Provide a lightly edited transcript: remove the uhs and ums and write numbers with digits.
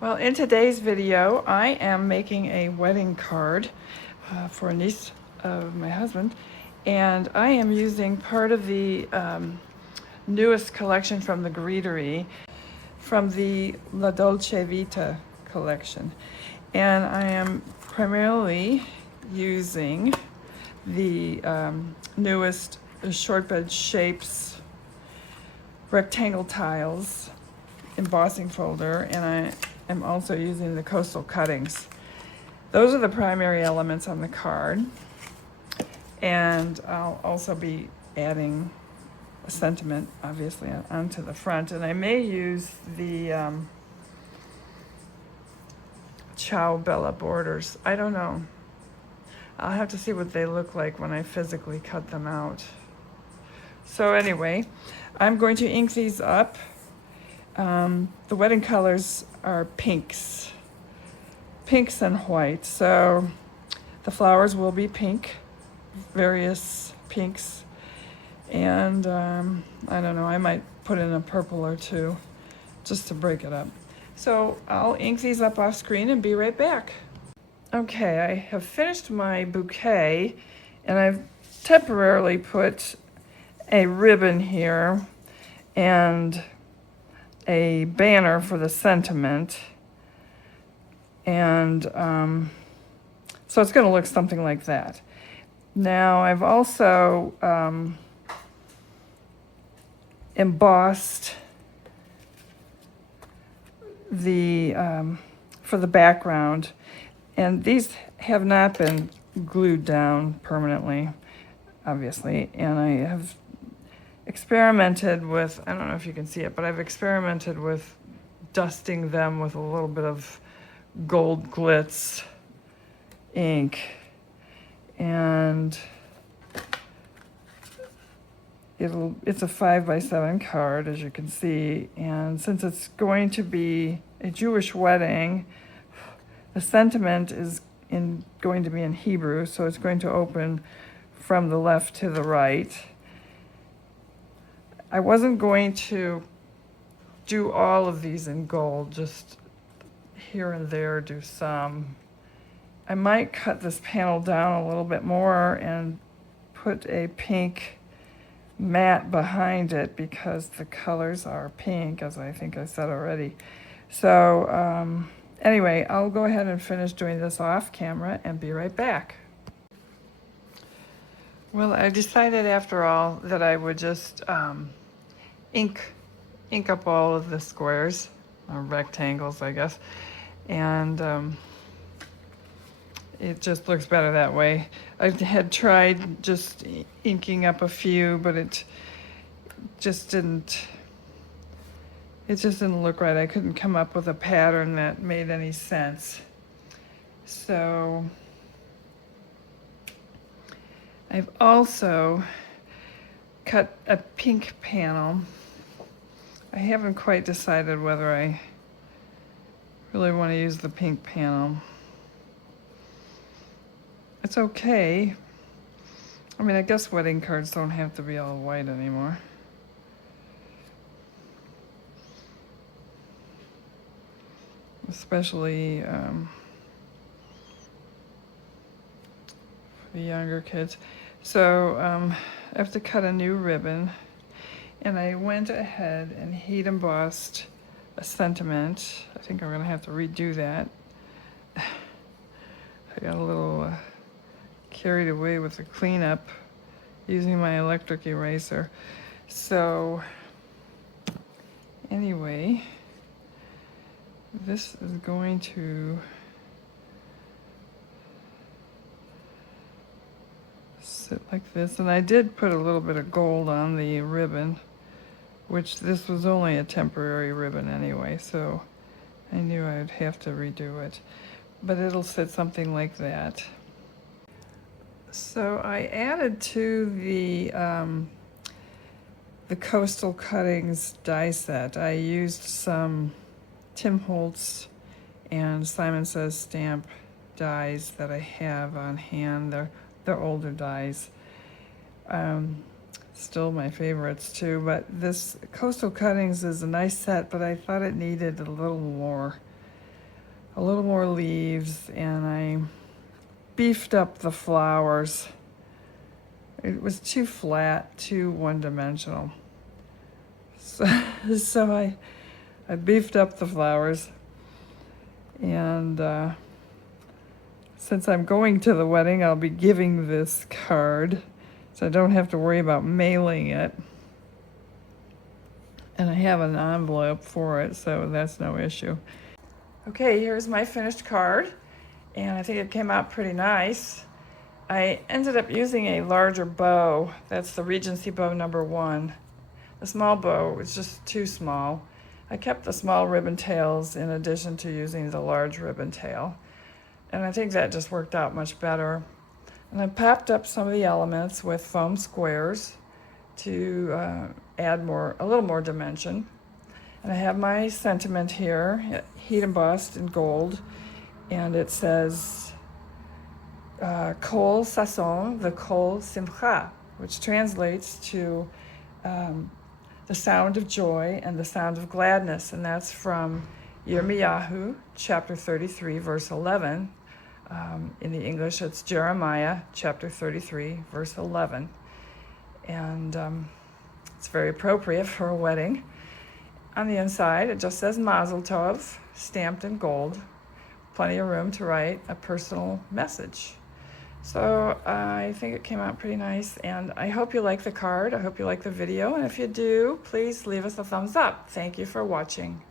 Well, in today's video, I am making a wedding card for a niece of my husband, and I am using part of the newest collection from the Greetery, from the La Dolce Vita collection. And I am primarily using the newest Shortbread Shapes Rectangle tiles embossing folder, and I am also using the coastal cuttings. Those are the primary elements on the card, and I'll also be adding a sentiment, obviously, onto the front. And I may use the Ciao Bella borders. I don't know. I'll have to see what they look like when I physically cut them out. So anyway, I'm going to ink these up. The wedding colors are pinks and white. So the flowers will be pink, various pinks. And I don't know, I might put in a purple or two just to break it up. So I'll ink these up off screen and be right back. Okay, I have finished my bouquet, and I've temporarily put a ribbon here and a banner for the sentiment, and so it's going to look something like that. Now I've also embossed the for the background, and these have not been glued down permanently, obviously, and I have experimented with, I don't know if you can see it, but I've experimented with dusting them with a little bit of gold glitz ink, and it's a 5x7 card, as you can see, and since it's going to be a Jewish wedding, the sentiment is going to be in Hebrew, so it's going to open from the left to the right. I wasn't going to do all of these in gold, just here and there do some. I might cut this panel down a little bit more and put a pink matte behind it because the colors are pink, as I think I said already. So anyway, I'll go ahead and finish doing this off camera and be right back. Well, I decided after all that I would just ink up all of the squares, or rectangles, I guess, and it just looks better that way. I had tried just inking up a few, but it just didn't look right. I couldn't come up with a pattern that made any sense. So I've also cut a pink panel. I haven't quite decided whether I really want to use the pink panel. It's okay. I mean, I guess wedding cards don't have to be all white anymore. Especially for the younger kids. So I have to cut a new ribbon, and I went ahead and heat embossed a sentiment. I think I'm going to have to redo that. I got a little carried away with the cleanup using my electric eraser. So anyway, this is going to sit like this, and I did put a little bit of gold on the ribbon, which this was only a temporary ribbon anyway, so I knew I'd have to redo it, but it'll sit something like that. So I added to the Coastal Cuttings die set. I used some Tim Holtz and Simon Says stamp dies that I have on hand. They're older dies. Still my favorites too, but this Coastal Cuttings is a nice set, but I thought it needed a little more a little more leaves, and I beefed up the flowers. It was too flat, too one-dimensional. So, I beefed up the flowers, and since I'm going to the wedding, I'll be giving this card, so I don't have to worry about mailing it. And I have an envelope for it, so that's no issue. Okay, here's my finished card, and I think it came out pretty nice. I ended up using a larger bow. That's the Regency bow number 1. The small bow was just too small. I kept the small ribbon tails in addition to using the large ribbon tail. And I think that just worked out much better. And I popped up some of the elements with foam squares to add a little more dimension. And I have my sentiment here, heat embossed in gold, and it says, Kol Sason, the Kol Simcha, which translates to the sound of joy and the sound of gladness, and that's from Yirmiyahu, chapter 33, verse 11. In the English, it's Jeremiah, chapter 33, verse 11. And it's very appropriate for a wedding. On the inside, it just says Mazel Tov, stamped in gold. Plenty of room to write a personal message. So I think it came out pretty nice, and I hope you like the card. I hope you like the video, and if you do, please leave us a thumbs up. Thank you for watching.